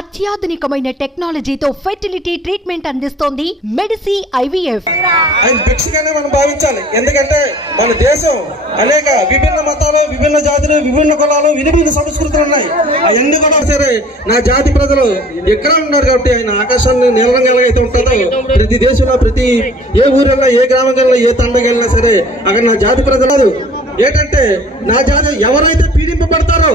అత్యాధునికమైన టెక్నాలజీతో fertility treatment అందిస్తోంది Medici IVF. ఆయన భిక్షగానే మనం భావించాలి. ఎందుకంటే మన దేశం అనేక విభిన్న మతాలు, విభిన్న జాతులు, విభిన్న కులాలు, విభిన్న సంస్కృతులు ఉన్నాయి. అవన్నీ కూడా సరే నా జాతి ప్రజలు ఎక్కడ ఉన్నారు కాబట్టి ఆయన ఆకాశాన్ని నీలంగా ఎలాగైతే ఉంటుందో ప్రతి దేశంలో ప్రతి ఏ ఊరిలో ఏ గ్రామం వెళ్ళినా ఏ తండకి వెళ్ళినా సరే అక్కడ నా జాతి ప్రజలు ఏంటంటే నా జాతి ఎవరైతే పీడింపబడతారో,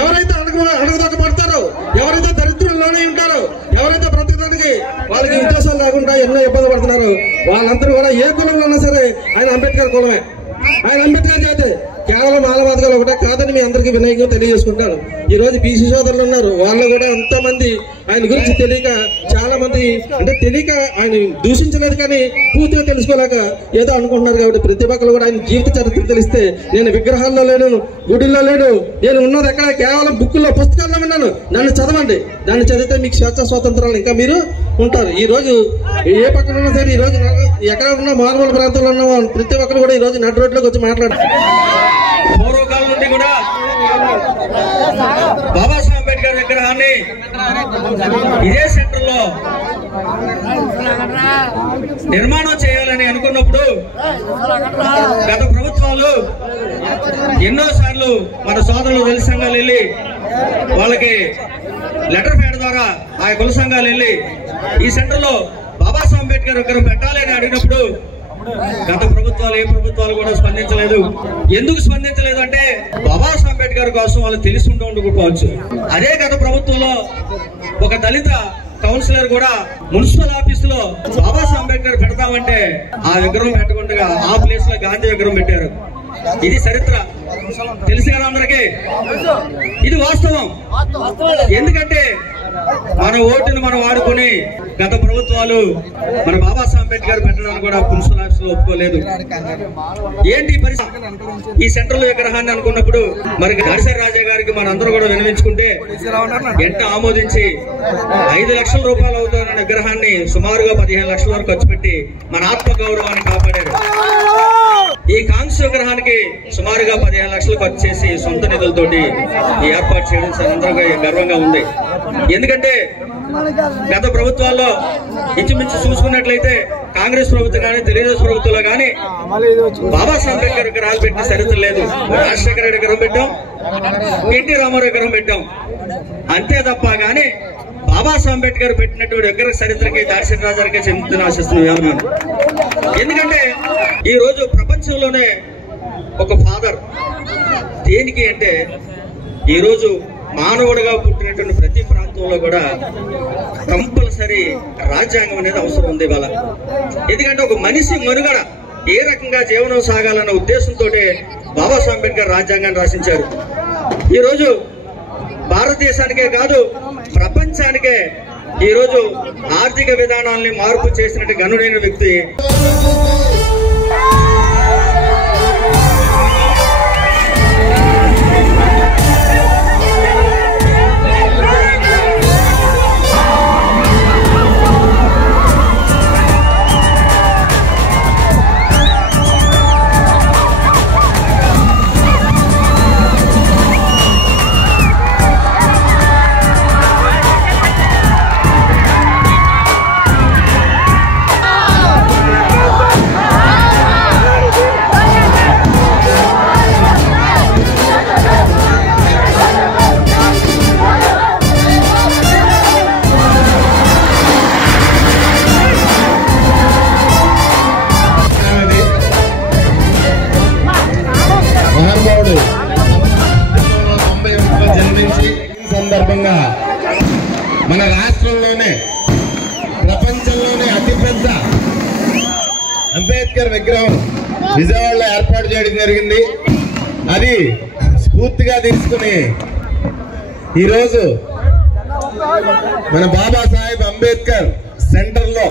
ఎవరైతే అణగదొక్కబడతారో, ఎవరైతే దరిద్రంలోనే ఉంటారో, ఎవరైతే బ్రతకడానికి వాళ్ళకి ఉద్దేశాలు లేకుండా ఎన్నో ఇబ్బంది పడుతున్నారో వాళ్ళందరూ కూడా ఏ కులంలో ఉన్నా సరే ఆయన అంబేద్కర్ కులమే, ఆయన అంబేద్కర్ జాతి. కేవలం మాలవాదిగా ఒకటే కాదని మీ అందరికీ వినయంగా తెలియజేసుకుంటాను. ఈ రోజు బీసీ సోదరులు ఉన్నారు, వాళ్ళు కూడా ఎంతో మంది ఆయన గురించి తెలియక చాలా మంది అంటే తెలియక ఆయన దూషించలేదు కానీ పూర్తిగా తెలుసుకోలేక ఏదో అనుకుంటున్నారు. కాబట్టి ప్రతి ఒక్కరు కూడా ఆయన జీవిత చరిత్ర తెలిస్తే నేను విగ్రహాల్లో లేను, గుడిలో లేను, నేను ఉన్నది ఎక్కడ కేవలం బుక్కుల్లో పుస్తకాల్లో ఉన్నాను. నన్ను చదవండి, దాన్ని చదివితే మీకు స్వేచ్ఛ స్వాతంత్రాలు ఇంకా మీరు ఉంటారు. ఈ రోజు ఏ పక్కన ఉన్నా సరే ఈ రోజు ఎక్కడ ఉన్న మారుమూల ప్రాంతంలో ఉన్న ప్రతి ఒక్కరు కూడా ఈ రోజు నడు రోడ్లోకి వచ్చి మాట్లాడారు. పూర్వకాలం నుండి కూడా బాబాసాహెబ్ అంబేద్కర్ విగ్రహాన్ని ఇదే సెంటర్ లో నిర్మాణం చేయాలని అనుకున్నప్పుడు గత ప్రభుత్వాలు ఎన్నోసార్లు మన సోదరులు దళిత సంఘాలు వెళ్ళి వాళ్ళకి లెటర్ ప్యాడ్ ద్వారా ఆ కుల సంఘాలు వెళ్ళి ఈ సెంటర్ లో బాబాసాహెబ్ అంబేద్కర్ విగ్రహం పెట్టాలి అని అడిగినప్పుడు గత ప్రభుత్వాలు ఏ ప్రభుత్వాలు కూడా స్పందించలేదు. ఎందుకు స్పందించలేదు అంటే బాబాసాహెబ్ అంబేద్కర్ కోసం వాళ్ళు తెలిసి ఉండకపోవచ్చు. అదే గత ప్రభుత్వంలో ఒక దళిత కౌన్సిలర్ కూడా మున్సిపల్ ఆఫీస్ లో బాబాసాహెబ్ అంబేద్కర్ పెడతామంటే ఆ విగ్రహం పెట్టకుండా ఆ ప్లేస్ లో గాంధీ విగ్రహం పెట్టారు. ఇది చరిత్ర తెలుసు కదా అందరికీ, ఇది వాస్తవం. ఎందుకంటే మన ఓటును మనం వాడుకొని గత ప్రభుత్వాలు మన బాబాసాహెబ్ అంబేద్కర్ పెట్టడానికి కూడా మున్సిపల్ ఆఫీస్ లో ఒప్పుకోలేదు. ఏంటి పరిస్థితి? ఈ సెంట్రల్ విగ్రహాన్ని అనుకున్నప్పుడు మరి దాడిశెట్టి రాజా గారికి మన అందరూ కూడా వినవించుకుంటే వెంట ఆమోదించి 5 లక్షల రూపాయలు అవుతున్న విగ్రహాన్ని సుమారుగా 15 లక్షల వరకు ఖర్చు పెట్టి మన ఆత్మ గౌరవాన్ని కాపాడారు. ఈ కాంస్య విగ్రహానికి సుమారుగా 15 లక్షలు ఖర్చు చేసి సొంత నిధులతోటి ఈ ఏర్పాటు చేయడం అందరికీ గర్వంగా ఉంది. ఎందుకంటే గత ప్రభుత్వాల్లో ఇంచుమించు చూసుకున్నట్లయితే కాంగ్రెస్ ప్రభుత్వం కానీ తెలుగుదేశం ప్రభుత్వంలో కానీ బాబాసాహెబ్ అంబేద్కర్ విగ్రహాలు పెట్టిన చరిత్ర లేదు. రాజశేఖర రెడ్డి విగ్రహం పెట్టాం, ఎన్టీ రామారావు విగ్రహం పెట్టాం, అంతే తప్ప కానీ బాబాసాహెబ్ అంబేద్కర్ పెట్టినటువంటి విగ్రహ చరిత్రకి దాడిశెట్టి రాజాకే చెందుతున్న ఆశిస్తున్నాను. ఎందుకంటే ఈ రోజు ప్రపంచంలోనే ఒక ఫాదర్ దేనికి అంటే ఈ రోజు మానవుడిగా పుట్టినటువంటి ప్రతి ప్రాంతంలో కూడా కంపల్సరీ రాజ్యాంగం అనేది అవసరం ఉంది ఇవాళ. ఎందుకంటే ఒక మనిషి మనుగడ ఏ రకంగా జీవనం సాగాలన్న ఉద్దేశంతో బాబాసాహెబ్ అంబేద్కర్ రాజ్యాంగాన్ని రాసించారు. ఈరోజు భారతదేశానికే కాదు ప్రపంచానికే ఈరోజు ఆర్థిక విధానాల్ని మార్పు చేసినట్టు గనుడైన వ్యక్తి. సందర్భంగా మన రాష్ట్రంలోనే ప్రపంచంలోనే అతిపెద్ద అంబేద్కర్ విగ్రహం విజయవాడలో ఏర్పాటు చేయడం జరిగింది. అది స్ఫూర్తిగా తీసుకుని ఈరోజు మన బాబాసాహెబ్ అంబేద్కర్ సెంటర్లో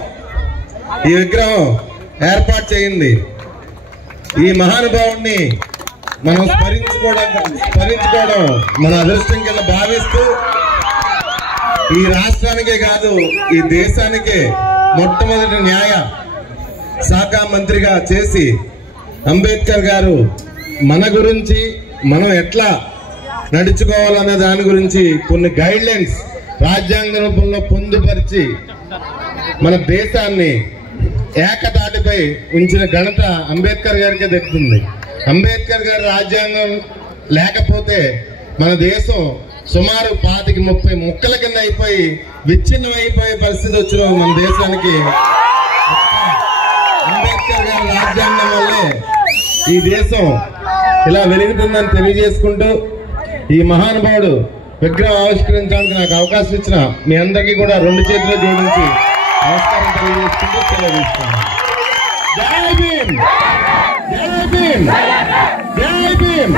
ఈ విగ్రహం ఏర్పాటు చేయింది. ఈ మహానుభావుడిని మనం స్మరించుకోవడం మన అదృష్టం కింద భావిస్తూ ఈ రాష్ట్రానికే కాదు ఈ దేశానికే మొట్టమొదటి న్యాయ శాఖ మంత్రిగా చేసి అంబేద్కర్ గారు మన గురించి మనం ఎట్లా నడుచుకోవాలనే దాని గురించి కొన్ని గైడ్ లైన్స్ రాజ్యాంగ రూపంలో పొందుపరిచి మన దేశాన్ని ఏకతాటిపై ఉంచిన ఘనత అంబేద్కర్ గారికే దక్కుతుంది. అంబేద్కర్ గారి రాజ్యాంగం లేకపోతే మన దేశం సుమారు 25-30 ముక్కల కింద అయిపోయి విచ్ఛిన్నం అయిపోయే పరిస్థితి వచ్చిన మన దేశానికి అంబేద్కర్ గారి రాజ్యాంగం వల్లే ఈ దేశం ఇలా వెలుగుతుందని తెలియజేసుకుంటూ ఈ మహానుభావుడు విగ్రహం ఆవిష్కరించడానికి నాకు అవకాశం ఇచ్చిన మీ అందరికీ కూడా 2 చేతులు జోడించి నమస్కారం తెలియజేసుకుంటూ తెలియజేస్తున్నాను. జై భీమ్, జై భీమ్, జై భీమ్.